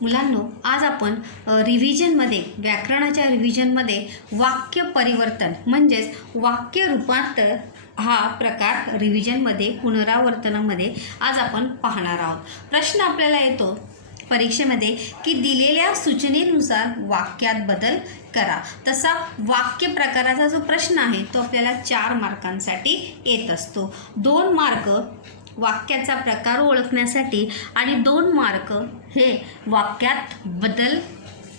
मुलांनो, आज आपण रिव्हिजनमध्ये व्याकरणाच्या रिव्हिजनमध्ये वाक्य परिवर्तन म्हणजेच वाक्य रूपांतर हा प्रकार रिव्हिजनमध्ये पुनरावर्तनामध्ये आज आपण पाहणार आहोत. प्रश्न आपल्याला येतो परीक्षेमध्ये की दिलेल्या सूचनेनुसार वाक्यात बदल करा. तसा वाक्य प्रकाराचा जो प्रश्न आहे तो आपल्याला 4 मार्कांसाठी येत असतो. 2 मार्क वाक्याचा प्रकार ओळखण्यासाठी आणि 2 मार्क हे वाक्यात बदल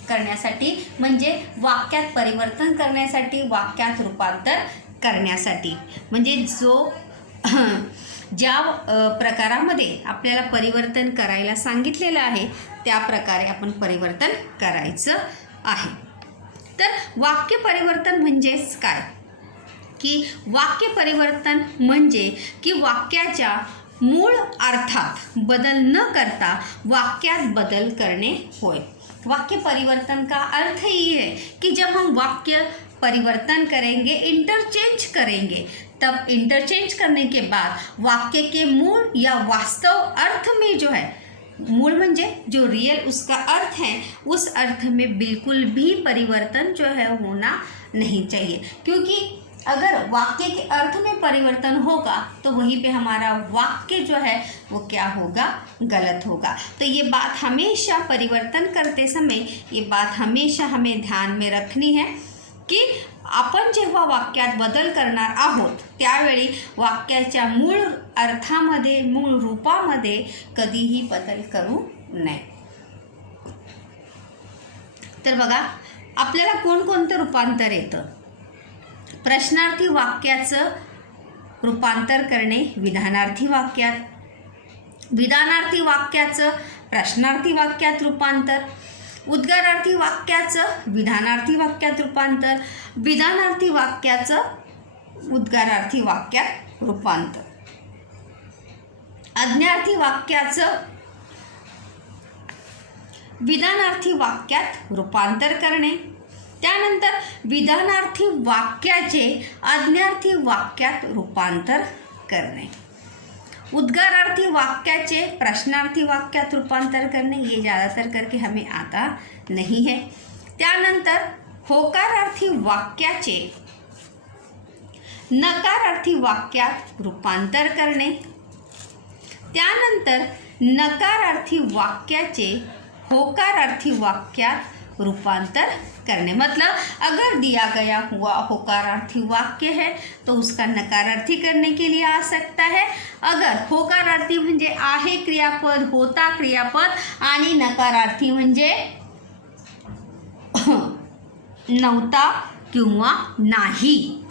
करण्यासाठी म्हणजे वाक्यात परिवर्तन करण्यासाठी, वाक्यात रूपांतर करण्यासाठी. म्हणजे जो ज्या प्रकारामध्ये आपल्याला परिवर्तन करायला सांगितलेलं आहे त्या प्रकारे आपण परिवर्तन करायचं आहे. तर वाक्य परिवर्तन म्हणजेच काय की वाक्य परिवर्तन म्हणजे की वाक्याच्या मूळ अर्थात बदल न करता वाक्यात बदल करने होय. वाक्य परिवर्तन का अर्थ ही है कि जब हम वाक्य परिवर्तन करेंगे, इंटरचेंज करेंगे, तब इंटरचेंज करने के बाद वाक्य के मूल या वास्तव अर्थ में जो है, मूल म्हणजे जो रियल उसका अर्थ है, उस अर्थ में बिल्कुल भी परिवर्तन जो है होना नहीं चाहिए. क्योंकि अगर वाक्य के अर्थ में परिवर्तन होगा तो वहीं पे हमारा वाक्य जो है वो क्या होगा, गलत होगा. तो ये बात हमेशा परिवर्तन करते समय ये बात हमेशा हमें ध्यान में रखनी है की आपण जेव्हा वाक्यात बदल करणार आहोत त्यावेळी वाक्याच्या मूळ अर्थामध्ये, मूळ रूपामध्ये कधीही बदल करू नये. तर बघा आपल्याला कोणकोणतं रूपांतर येतं. प्रश्नार्थी वाक्याचं रूपांतर करणे विधानार्थी वाक्यात, विधानार्थी वाक्याचं प्रश्नार्थी वाक्यात रूपांतर, उद्गारार्थी वाक्याचं विधानार्थी वाक्यात रूपांतर, विधानार्थी वाक्याचं उद्गारार्थी वाक्यात रूपांतर, आज्ञार्थी वाक्याचं विधानार्थी वाक्यात रूपांतर करणे, त्यानंतर विधानार्थी वाक्याचे आज्ञार्थी वाक्यात रूपांतर करणे, उद्गारार्थी वाक्याचे प्रश्नार्थी वाक्यात रूपांतर करने, ये ज़्यादातर करके हमें आता नहीं है. त्यानंतर होकारार्थी वाक्याचे नकारार्थी वाक्यात रूपांतर करणे, त्यानंतर नकारार्थी वाक्याचे होकारार्थी वाक्यात रूपांतर करने. मतलब अगर दिया गया हुआ होकारार्थी वाक्य है तो उसका नकारार्थी करने के लिए आ सकता है. अगर होकारार्थी म्हणजे आहे क्रियापद, होता क्रियापद आणि नकारार्थी म्हणजे नव्हता किंवा नाही,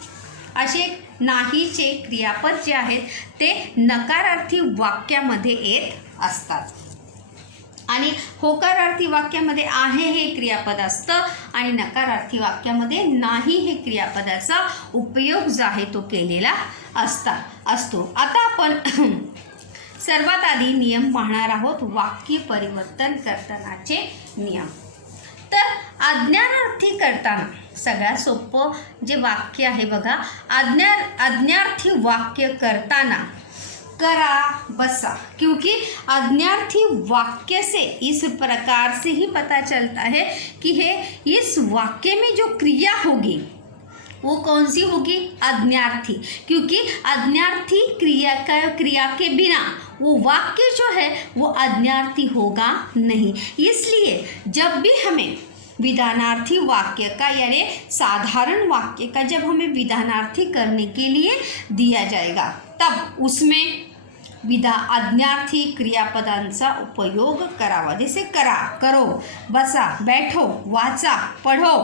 असे नाहीचे क्रियापद जे आहेत ते नकारार्थी वाक्यामध्ये येत असतात. आणि होकारार्थी वाक्यामध्ये आहे हे क्रियापद असतं आणि नकारार्थी वाक्यामध्ये नाही हे क्रियापदाचा उपयोग जो आहे तो केलेला असतो. आता आपण सर्वात आधी नियम पाहणार आहोत वाक्य परिवर्तन करतानाचे नियम. तर आज्ञार्थी करताना सगळ्यात सोपं जे वाक्य आहे बघा, आज्ञार्थी वाक्य करताना करा बसा, क्योंकि आज्ञार्थी वाक्य से इस प्रकार से ही पता चलता है कि है इस वाक्य में जो क्रिया होगी वो कौन सी होगी, आज्ञार्थी. क्योंकि आज्ञार्थी क्रिया के बिना वो वाक्य जो है वो आज्ञार्थी होगा नहीं. इसलिए जब भी हमें विधानार्थी वाक्य का यानी साधारण वाक्य का जब हमें विधानार्थी करने के लिए दिया जाएगा तब उसमें आज्ञार्थी क्रियापदांचा उपयोग करावा. जैसे करा, करो, बसा, बैठो, वाचा, पढ़ो.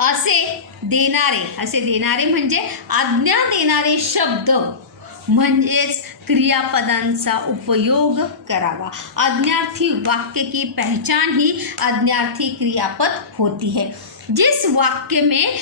असे देणारे म्हणजे आज्ञा देणारे शब्द म्हणजेच क्रियापदांचा उपयोग करावा. आज्ञार्थी वाक्य की पहचान ही आज्ञार्थी क्रियापद होती है. जिस वाक्य में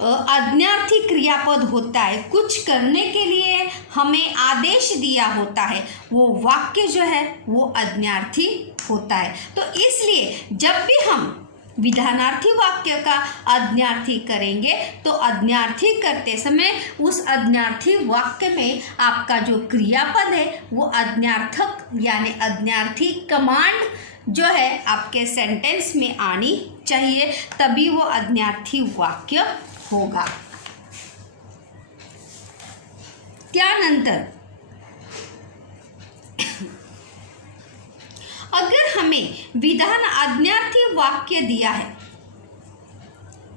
आज्ञार्थी क्रियापद होता है, कुछ करने के लिए हमें आदेश दिया होता है, वो वाक्य जो है वो आज्ञार्थी होता है. तो इसलिए जब भी हम विधानार्थी वाक्य का आज्ञार्थी करेंगे तो आज्ञार्थी करते समय उस आज्ञार्थी वाक्य में आपका जो क्रियापद है वो आज्ञार्थक यानी आज्ञार्थी कमांड जो है आपके सेंटेंस में आनी चाहिए, तभी वो आज्ञार्थी वाक्य होगा। त्यानंतर अगर हमें विधान आज्ञार्थी वाक्य दिया है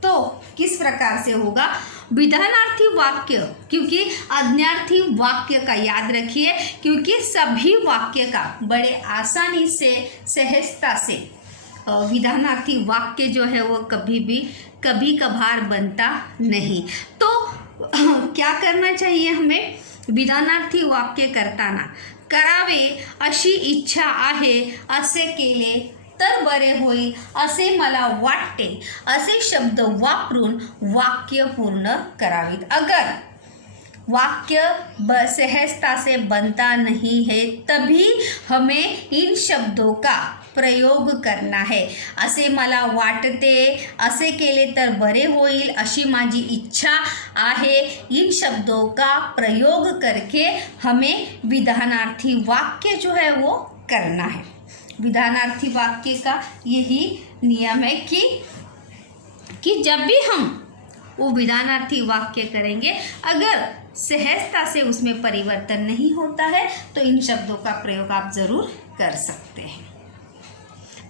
तो किस प्रकार से होगा? विधानार्थी वाक्य, क्योंकि आज्ञार्थी वाक्य का याद रखिए, क्योंकि सभी वाक्य का बड़े आसानी से सहजता से विधानार्थी वाक्य जो है वो कभी कभार बनता नहीं। तो क्या करना चाहिए हमें? विधानार्थी वाक्य करताना करावे अशी इच्छा आहे, असे केले तर बरे होईल, असे मला वाटते, असे शब्द वापरून वाक्य पूर्ण करावीत। अगर वाक्य सहजता से बनता नहीं है तभी हमें इन शब्दों का प्रयोग करना है। असे मला वाटते, असे केले तर बरे होईल, अशी माझी इच्छा आहे, इन शब्दों का प्रयोग करके हमें विधानार्थी वाक्य जो है वो करना है। विधानार्थी वाक्य का यही नियम है कि जब भी हम वो विधानार्थी वाक्य करेंगे, अगर सहजता से उसमें परिवर्तन नहीं होता है तो इन शब्दों का प्रयोग आप ज़रूर कर सकते हैं।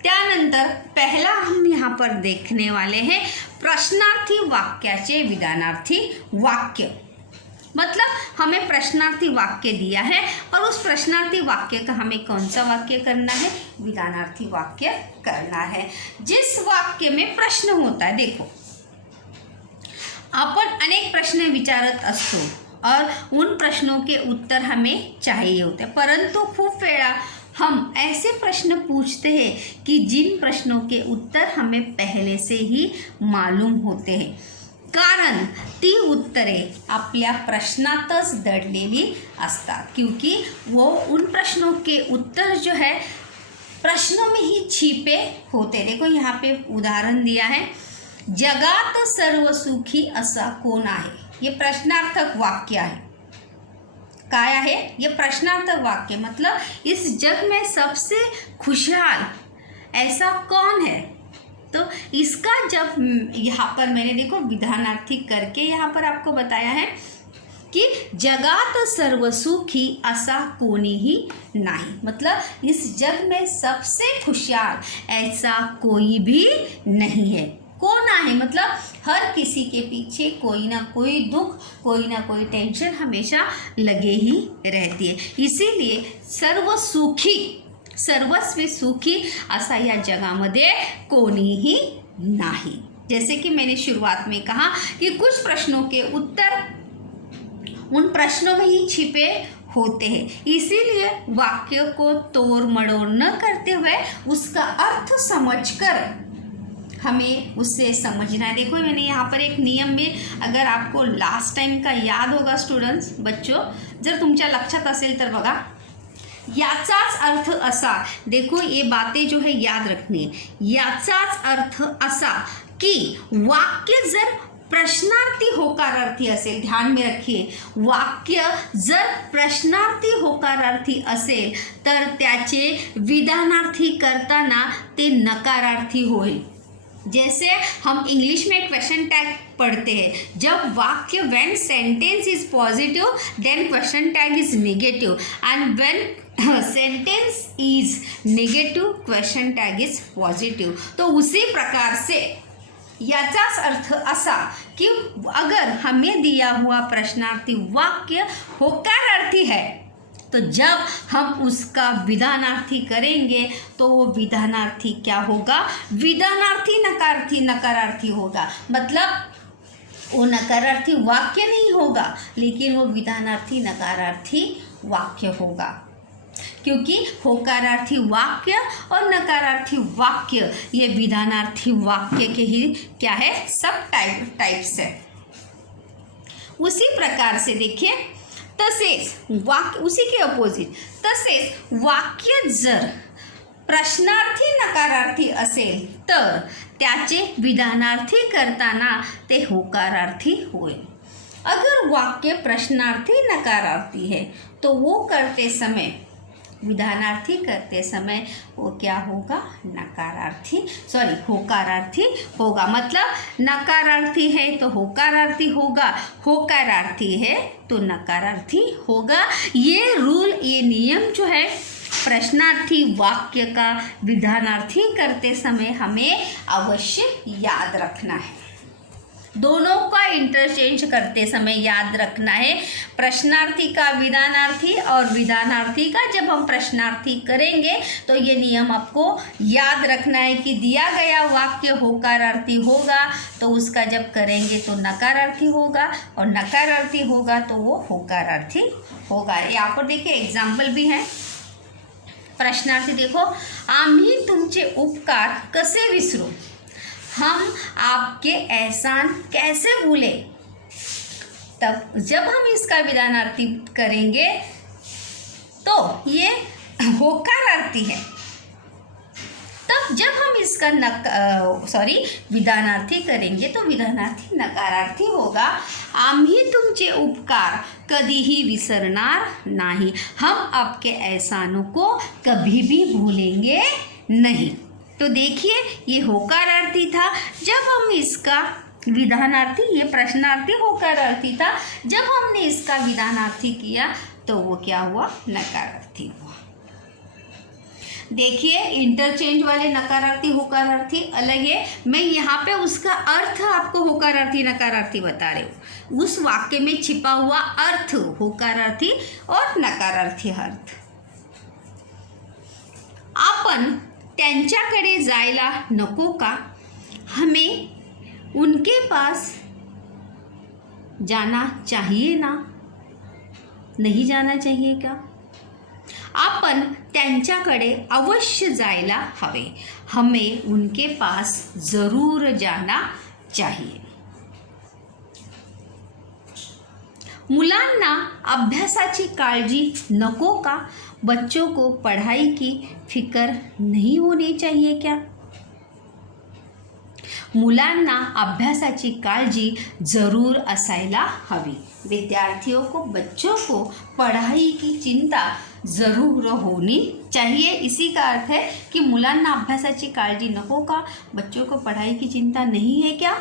त्यानंतर पहला हम यहाँ पर देखने वाले हैं प्रश्नार्थी वाक्याचे विधानार्थी वाक्य। मतलब हमें प्रश्नार्थी वाक्य दिया है और उस प्रश्नार्थी वाक्य का हमें कौन सा वाक्य करना है? विधानार्थी वाक्य करना है। जिस वाक्य में प्रश्न होता है, देखो आपण अनेक प्रश्न विचारत असतो और उन प्रश्नों के उत्तर हमें चाहिए होते हैं, परंतु खूब वेळा हम ऐसे प्रश्न पूछते हैं कि जिन प्रश्नों के उत्तर हमें पहले से ही मालूम होते हैं, कारण ती उत्तरे आपल्या प्रश्नातच दडलेली असतात, क्योंकि वो उन प्रश्नों के उत्तर जो है प्रश्नों में ही छिपे होते। देखो यहाँ पे उदाहरण दिया है, जगात सर्वसुखी असा कोण आहे। ये प्रश्नार्थक वाक्य है। काय आहे? ये प्रश्नार्थक वाक्य, मतलब इस जग में सबसे खुशहाल ऐसा कौन है? तो इसका जब यहाँ पर मैंने देखो विधानार्थी करके यहाँ पर आपको बताया है कि जगात सर्वसुखी असा कोणीही नाही, मतलब इस जग में सबसे खुशहाल ऐसा कोई भी नहीं है। कौन आहे? मतलब हर किसी के पीछे कोई ना कोई दुख, कोई ना कोई टेंशन हमेशा लगे ही रहती है। इसीलिए सर्वसुखी, सर्वस्व सुखी असा या जगामध्ये कोणीही नाही। जैसे कि मैंने शुरुआत में कहा कि कुछ प्रश्नों के उत्तर उन प्रश्नों में ही छिपे होते हैं, इसीलिए वाक्य को तोड़ मड़ोड़ न करते हुए उसका अर्थ समझकर हमें उससे समझना है। देखो मैंने यहाँ पर एक नियम भी, अगर आपको लास्ट टाइम का याद होगा स्टुडंट्स, बच्चों जर तुमच्या लक्षात असेल तर बघा, याचाच अर्थ असा, देखो ये बातें जो है याद रखनी है, याचाच अर्थ असा कि वाक्य जर प्रश्नार्थी होकारार्थी असेल, ध्यान में रखिए, वाक्य जर प्रश्नार्थी होकारार्थी असेल तर त्याचे विधानार्थी करताना ते नकारार्थी होईल। जैसे हम इंग्लिश में क्वेश्चन टैग पढ़ते हैं, जब वाक्य when sentence is positive then question tag is negative, and when sentence is negative question tag is positive. तो उसी प्रकार से याचाच अर्थ असा कि अगर हमें दिया हुआ प्रश्नार्थी वाक्य होकारार्थी है तो जब हम उसका विधानार्थी करेंगे तो वो विधानार्थी क्या होगा? विधानार्थी नकारार्थी होगा। मतलब वो नकारार्थी वाक्य नहीं होगा, लेकिन वो विधानार्थी नकारार्थी वाक्य होगा, क्योंकि होकारार्थी वाक्य और नकारार्थी वाक्य ये विधानार्थी वाक्य के ही क्या है? सब टाइप्स है। उसी प्रकार से देखिए, तसेच वाक्य उसी के अपोजिट, तसेच वाक्य जर प्रश्नार्थी नकारार्थी असेल तर त्याचे विधानार्थी करताना ते होकारार्थी होईल। अगर वाक्य प्रश्नार्थी नकारार्थी है तो वो करते समय विधानार्थी करते समय वो क्या होगा, नकारार्थी, सॉरी होकारार्थी होगा। मतलब नकारार्थी है तो होकारार्थी होगा, होकारार्थी है तो नकारार्थी होगा। ये रूल, ये नियम जो है प्रश्नार्थी वाक्य का विधानार्थी करते समय हमें अवश्य याद रखना है। दोनों का इंटरचेंज करते समय याद रखना है। प्रश्नार्थी का विधानार्थी और विधानार्थी का जब हम प्रश्नार्थी करेंगे तो ये नियम आपको याद रखना है कि दिया गया वाक्य होकारार्थी होगा तो उसका जब करेंगे तो नकारार्थी होगा, और नकारार्थी होगा तो वो होकारार्थी होगा। यहाँ पर देखिए एग्जाम्पल भी है। प्रश्नार्थी देखो, आम्ही तुमचे उपकार कसे विसरू, हम आपके एहसान कैसे भूले। तब जब हम इसका विधानार्थी करेंगे तो ये होकारार्थी है। तब जब हम इसका विधानार्थी करेंगे तो विधानार्थी नकारार्थी होगा। आम्ही तुमचे उपकार कधीही विसरणार नाही, हम आपके एहसानों को कभी भी भूलेंगे नहीं। तो देखिए ये होकारार्थी था। जब हम इसका विधानार्थी, ये प्रश्नार्थी होकारार्थी था, जब हमने इसका विधानार्थी किया तो वो क्या हुआ, नकारार्थी हुआ। देखिए इंटरचेंज वाले नकारार्थी होकारार्थी अलग है। मैं यहाँ पे उसका अर्थ आपको होकारार्थी नकारार्थी बता रही हूँ। उस वाक्य में छिपा हुआ अर्थ होकारार्थी और नकारार्थी अर्थ। आपण त्यांच्याकडे जायला नको का, हमें उनके पास जाना चाहिए ना, नहीं जाना चाहिए क्या। आपण त्यांच्याकडे अवश्य जायला हवे, हमें उनके पास जरूर जाना चाहिए। मुलांना अभ्यासाची काळजी नको का, बच्चों को पढ़ाई की फिक्र नहीं होनी चाहिए क्या। मुलांना अभ्यासाची काळजी जरूर असायला हवी, विद्यार्थियों को, बच्चों को पढ़ाई की चिंता जरूर होनी चाहिए। इसी का अर्थ है कि मुलांना अभ्यासाची काळजी नको का, बच्चों को पढ़ाई की चिंता नहीं है क्या।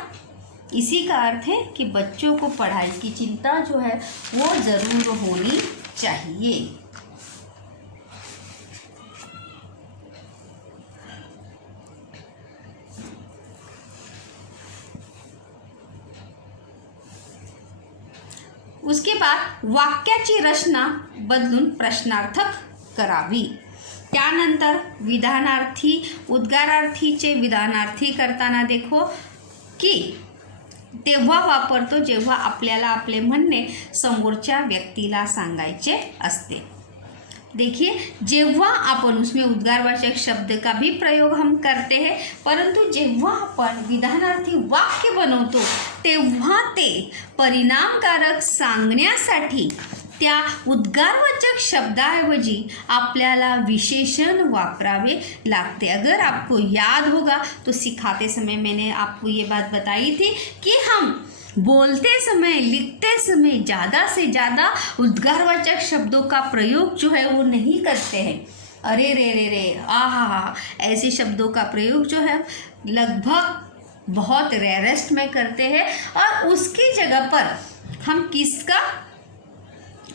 इसी का अर्थ है कि बच्चों को पढ़ाई की चिंता जो है वो ज़रूर होनी चाहिए। उसके बाद वाक्याची रचना बदलून प्रश्नार्थक करावी। त्यानंतर विधानार्थी, उद्गारार्थीचे विधानार्थी करताना देखो की तेव्हा वापरतो जेव्हा आपल्याला आपले म्हणणे समोरच्या व्यक्तीला सांगायचे असते। देखिए जेव्हा अपन उसमें उद्गारवाचक शब्द का भी प्रयोग हम करते हैं, परंतु जेव्हा आपण विधानार्थी वाक्य बनवतो तेव्हा ते परिणामकारक सांगण्यासाठी त्या उद्गारवाचक शब्दाऐवजी आपल्याला विशेषण वापरावे लागते। अगर आपको याद होगा तो सिखाते समय मैंने आपको ये बात बताई थी कि हम बोलते समय, लिखते समय ज़्यादा से ज़्यादा उद्गारवाचक शब्दों का प्रयोग जो है वो नहीं करते हैं। अरे रे रे रे, आहा, ऐसे शब्दों का प्रयोग जो है लगभग बहुत रेयरेस्ट में करते हैं, और उसकी जगह पर हम किसका,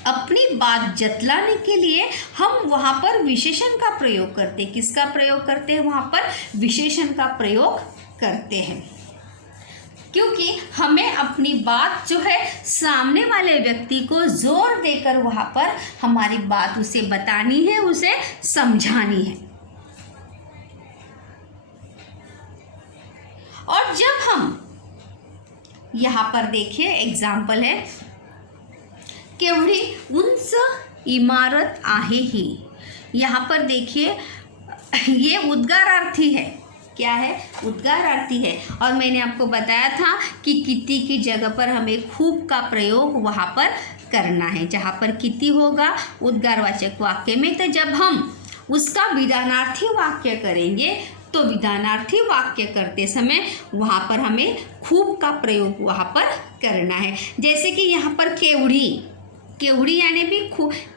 अपनी बात जतलाने के लिए हम वहाँ पर विशेषण का प्रयोग करते हैं। किसका प्रयोग करते हैं, वहाँ पर विशेषण का प्रयोग करते हैं, क्योंकि हमें अपनी बात जो है सामने वाले व्यक्ति को जोर देकर वहाँ पर हमारी बात उसे बतानी है, उसे समझानी है। और जब हम यहाँ पर देखिए एग्जाम्पल है, केवढी उंच इमारत आहे ही। यहाँ पर देखिए ये उद्गारार्थी है। क्या है, उद्गारार्थी है। और मैंने आपको बताया था कि किति की जगह पर हमें खूब का प्रयोग वहाँ पर करना है। जहाँ पर किति होगा उद्गारवाचक वाक्य में, तो जब हम उसका विधानार्थी वाक्य करेंगे तो विधानार्थी वाक्य करते समय वहाँ पर हमें खूब का प्रयोग वहाँ पर करना है। जैसे कि यहाँ पर केवढ़ी, केवड़ी यानी भी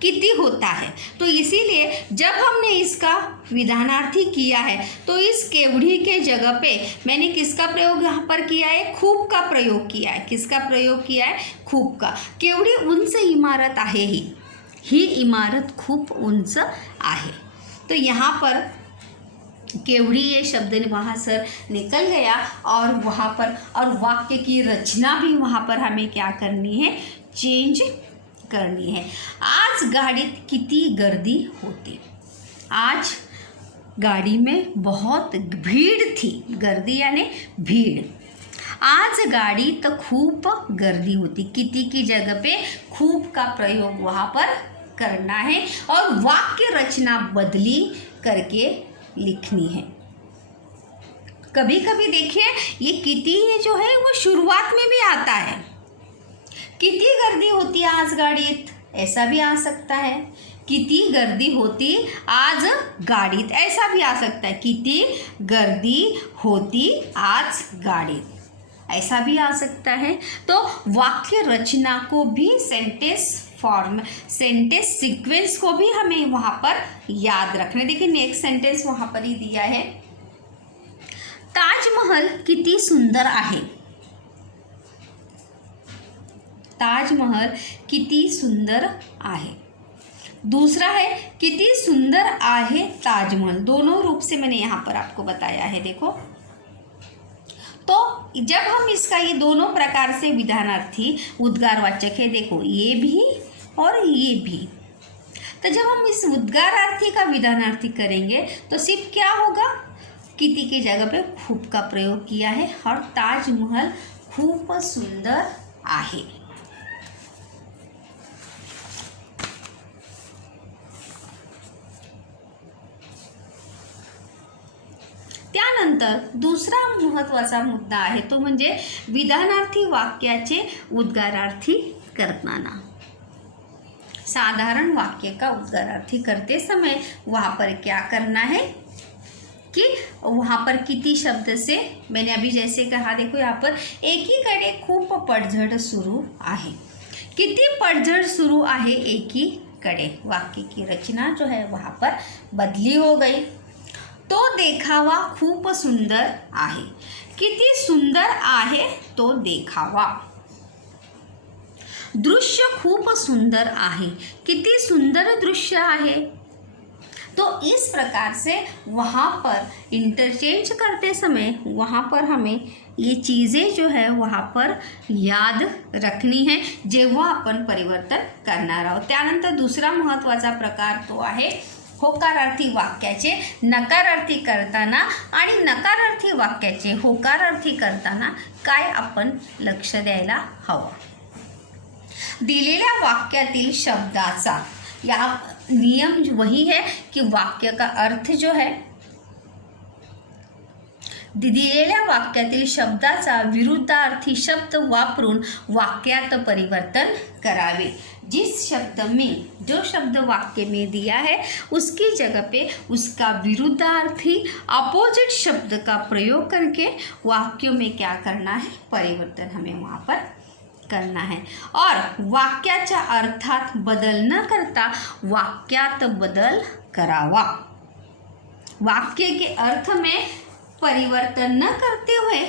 किती होता है। तो इसीलिए जब हमने इसका विधानार्थी किया है तो इस केवड़ी के जगह पे मैंने किसका प्रयोग यहाँ पर किया है, खूप का प्रयोग किया है। किसका प्रयोग किया है, खूप का। केवढी उंच इमारत आहे ही इमारत खूप उंच आहे। तो यहाँ पर केवड़ी ये शब्द वहाँ से निकल गया और वहाँ पर और वाक्य की रचना भी वहाँ पर हमें क्या करनी है, चेंज करनी है। आज गाड़ीत किती गर्दी होती। आज गाड़ी में बहुत भीड़ थी। गर्दी यानी भीड़। आज गाड़ी तो खूप गर्दी होती। किती की जगह पे खूप का प्रयोग वहाँ पर करना है और वाक्य रचना बदली करके लिखनी है। कभी कभी देखिए ये किती ये जो है वो शुरुआत में भी आता है। किती गर्दी होती आज गाड़ीत, ऐसा भी आ सकता है। किती गर्दी होती आज गाड़ीत, ऐसा भी आ सकता है। किती गर्दी होती आज गाड़ीत, ऐसा भी आ सकता है। तो वाक्य रचना को भी सेंटेंस फॉर्म, सेंटेंस सीक्वेंस को भी हमें वहाँ पर याद रखना। देखिए नेक्स्ट सेंटेंस वहाँ पर ही दिया है, ताजमहल किती सुंदर आहे। ताजमहल किती सुंदर आहे। दूसरा है किती सुंदर आहे ताजमहल। दोनों रूप से मैंने यहाँ पर आपको बताया है। देखो तो जब हम इसका ये दोनों प्रकार से विधानार्थी उद्गारवाचक है, देखो ये भी और ये भी। तो जब हम इस उद्गारार्थी का विधानार्थी करेंगे तो सिर्फ क्या होगा, किती की जगह पे खूप का प्रयोग किया है और ताजमहल खूप सुंदर आहे। त्यानंतर दुसरा महत्त्वाचा मुद्दा आहे तो म्हणजे विधानार्थी वाक्याचे उद्गारार्थी करताना। साधारण वाक्य का उद्गारार्थी करते समय वहाँ पर क्या करना है कि वहाँ पर किती शब्द से, मैंने अभी जैसे कहा, देखो यहाँ पर एकीकडे खूप पडझड सुरू आहे। किती पडझड सुरू आहे एकीकडे। वाक्य की रचना जो है वहाँ पर बदली हो गई। तो देखावा खूप सुंदर आहे। किती सुंदर आहे तो देखावा। दृश्य खूप सुंदर आहे। किती सुंदर दृश्य आहे। तो इस प्रकार से वहाँ पर इंटरचेंज करते समय वहाँ पर हमें ये चीज़ें जो है वहाँ पर याद रखनी है जेव्हा आपण परिवर्तन करणार आहोत। त्यानंतर दुसरा महत्त्वाचा प्रकार तो आहे होकारार्थी वाक्याचे नकारार्थी करताना आणि नकारार्थी वाक्याचे होकारार्थी करताना काय आपण लक्ष द्यायला हवं। दिलेल्या वाक्यातील शब्दाचा, या नियम वही है कि वाक्य का अर्थ जो है दिलेल्या वाक्यातील शब्दाचा विरुद्धार्थी शब्द वापरून वाक्यात परिवर्तन करावे। जिस शब्द में, जो शब्द वाक्य में दिया है उसकी जगह पे उसका विरुद्धार्थी अपोजिट शब्द का प्रयोग करके वाक्यों में क्या करना है, परिवर्तन हमें वहाँ पर करना है। और वाक्याच्या अर्थात बदल न करता वाक्यात बदल करावा। वाक्य के अर्थ में परिवर्तन न करते हुए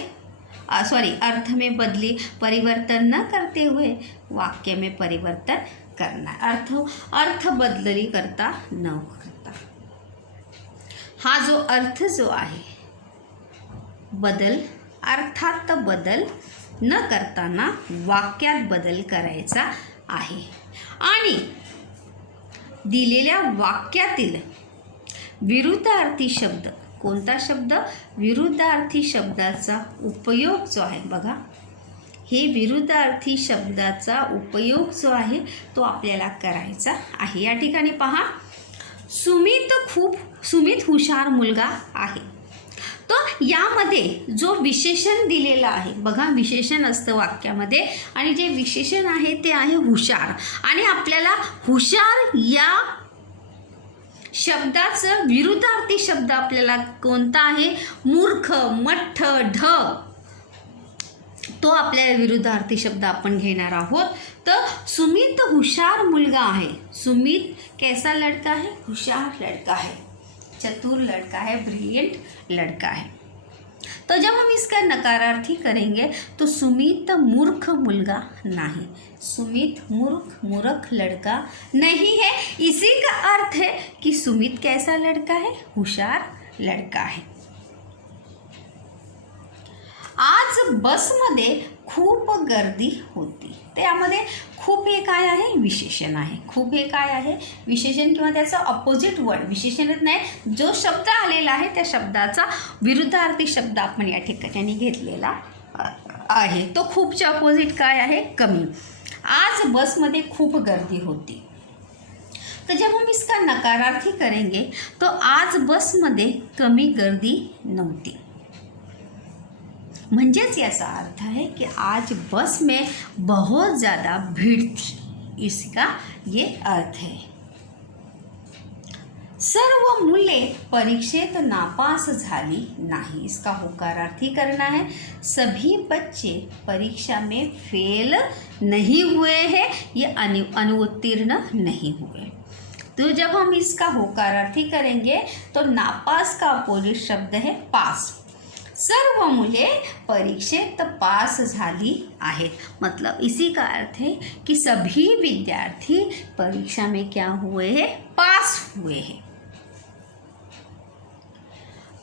अर्थ में बदली परिवर्तन न करते हुए वाक्य में परिवर्तन करना। अर्थ बदली करता न करता। हा जो अर्थ जो आहे बदल, अर्थात बदल न करताना वाक्यात बदल करायचा आहे। आणि दिलेल्या वाक्यातील विरुद्धार्थी शब्द, कोणता शब्द, विरुद्धार्थी शब्दाचा उपयोग जो आहे बघा, हे विरुद्धार्थी शब्दाचा उपयोग जो आहे तो आपल्याला करायचा आहे। या ठिकाणी पहा, सुमित हुशार मुलगा आहे। तो यामध्ये जो विशेषण दिलेला आहे बघा, विशेषण असतं वाक्यामध्ये आणि जे विशेषण आहे ते आहे हुशार। आणि आपल्याला हुशार या शब्दाचं विरुद्धार्थी शब्द आपल्याला कोणता आहे, मूर्ख, मठ्ठ, ढ। तो आपल्या विरुद्धार्थी शब्द आपण घेणार आहोत. तर सुमित हुशार मुलगा आहे. सुमित कैसा लड़का है? होशियार लड़का है, चतुर लड़का है, ब्रिलियंट लड़का है. तो जब हम इसका नकारार्थी करेंगे तो सुमित मूर्ख मुलगा नहीं. सुमित मूर्ख लड़का नहीं है. इसी का अर्थ है कि सुमित कैसा लड़का है? होशियार लड़का है. आज बसमध्ये खूप गर्दी होती. त्यामध्ये खूप हे काय आहे? विशेषण आहे. खूप हे काय आहे? विशेषण किंवा त्याचा अपोजिट वर्ड. विशेषणच नाही, जो शब्द आलेला आहे त्या शब्दाचा विरुद्धार्थी शब्द आपण या ठिकाणी घेतलेला आहे. तो खूपच्या अपोजिट काय आहे? कमी. आज बसमध्ये खूप गर्दी होती. तो जब हम इसका नकारार्थी करेंगे तो आज बसमध्ये कमी गर्दी नव्हती. म्हणजेच याचा अर्थ है कि आज बस में बहुत ज़्यादा भीड़ थी. इसका ये अर्थ है. सर्व मुले परीक्षेत नापास झाली नाही. इसका होकारार्थी करना है. सभी बच्चे परीक्षा में फेल नहीं हुए हैं, ये अनुत्तीर्ण नहीं हुए. तो जब हम इसका होकारार्थी करेंगे तो नापास का अपोजिट शब्द है पास. सर्व मुले परीक्षेत पास झाली आहेत. मतलब इसी का अर्थ है कि सभी विद्यार्थी परीक्षा में क्या हुए हैं? पास हुए हैं.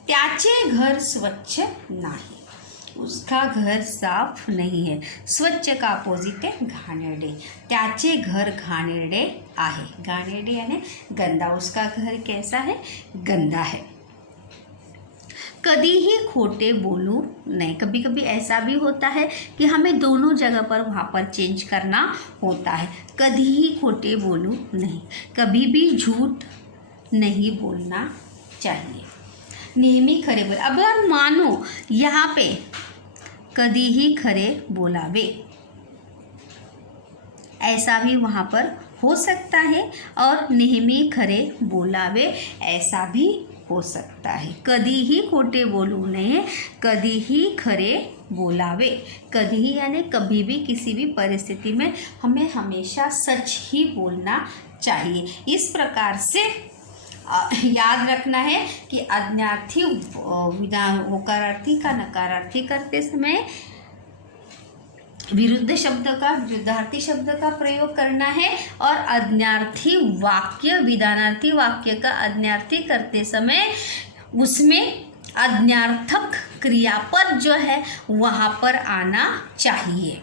त्याचे घर स्वच्छ नाही. उसका घर साफ नहीं है. स्वच्छ का अपोजिट है घाणेरडे. त्याचे घर घाणेरडे आहे. घाणेरडे यानी गंदा. उसका घर कैसा है? गंदा है. कभी ही खोटे बोलू नहीं. कभी कभी ऐसा भी होता है कि हमें दोनों जगह पर वहाँ पर चेंज करना होता है. कभी ही खोटे बोलू नहीं. कभी भी झूठ नहीं बोलना चाहिए. नेहमी खरे बोल. अब मानो यहाँ पे कभी ही खरे बोलावे, ऐसा भी वहाँ पर हो सकता है. और नेहमी खरे बोलावे ऐसा भी हो सकता है. कधी ही खोटे बोलू नये, कधी ही खरे बोलावे. कधी ही यानी कभी भी, किसी भी परिस्थिति में हमें हमेशा सच ही बोलना चाहिए. इस प्रकार से याद रखना है कि आज्ञार्थी होकारार्थी का नकारार्थी करते समय विरुद्ध शब्द का, विरुद्धार्थी शब्द का प्रयोग करना है. और आज्ञार्थी वाक्य, विधानार्थी वाक्य का आज्ञार्थी करते समय उसमें आज्ञार्थक क्रियापद जो है वहाँ पर आना चाहिए.